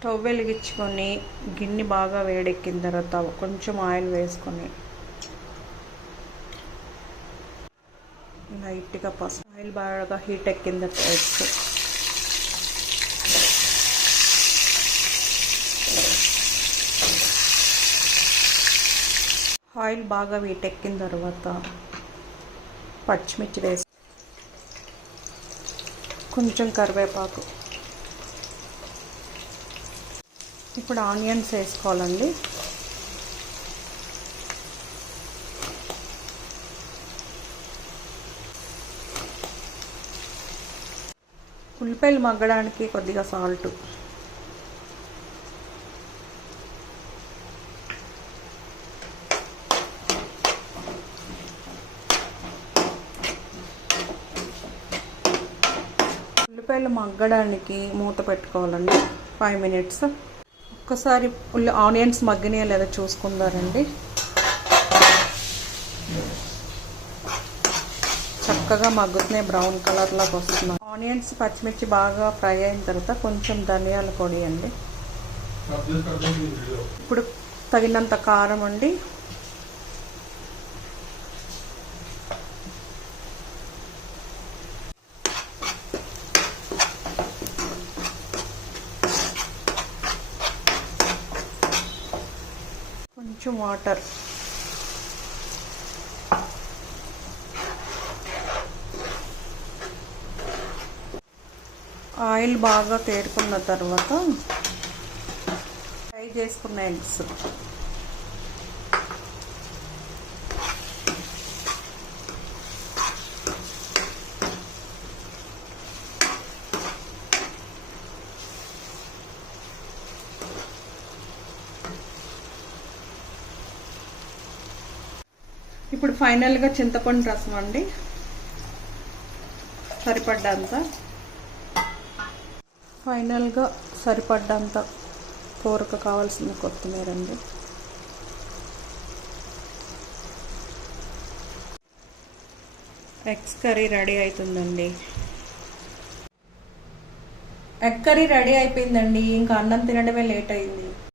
Stove వెలిగించుకొని గిన్నె బాగా వేడెక్కిన తర్వాత కొంచెం ఆయిల్ వేసుకొని లైట్గా పసుపు, ఆయిల్ బాగా హీట్ ఎక్కిన తర్వాత ఎగ్స్, ఆయిల్ బాగా వీటెక్కిన తర్వాత పచ్చిమిర్చి వేసి కొంచెం కరివేపాకు, ఇప్పుడు ఆనియన్స్ వేసుకోవాలండి. ఉల్లిపాయలు మగ్గడానికి కొద్దిగా సాల్ట్, ఉల్లిపాయలు మగ్గడానికి మూత పెట్టుకోవాలండి 5 మినిట్స్. ఒక్కసారి ఆనియన్స్ మగ్గినాయో లేదా చూసుకుందారండి. చక్కగా మగ్గుతున్నాయి, బ్రౌన్ కలర్లోకి వస్తున్నాయి. ఆనియన్స్ పచ్చిమిర్చి బాగా ఫ్రై అయిన తర్వాత కొంచెం ధనియాల పొడి అండి, ఇప్పుడు తగినంత కారం అండి, కొంచెం వాటర్, ఆయిల్ బాగా తేరుకున్న తర్వాత ఫ్రై చేసుకున్న ఎగ్స్, ఇప్పుడు ఫైనల్గా చింతపండు రసం అండి సరిపడ్డంత, ఫైనల్గా సరిపడ్డంత కూరకు కావాల్సిన కొత్తిమీర అండి. ఎగ్స్ కర్రీ రెడీ అవుతుందండి. ఎగ్ కర్రీ రెడీ అయిపోయిందండి. ఇంకా అన్నం తినడమే లేట్ అయింది.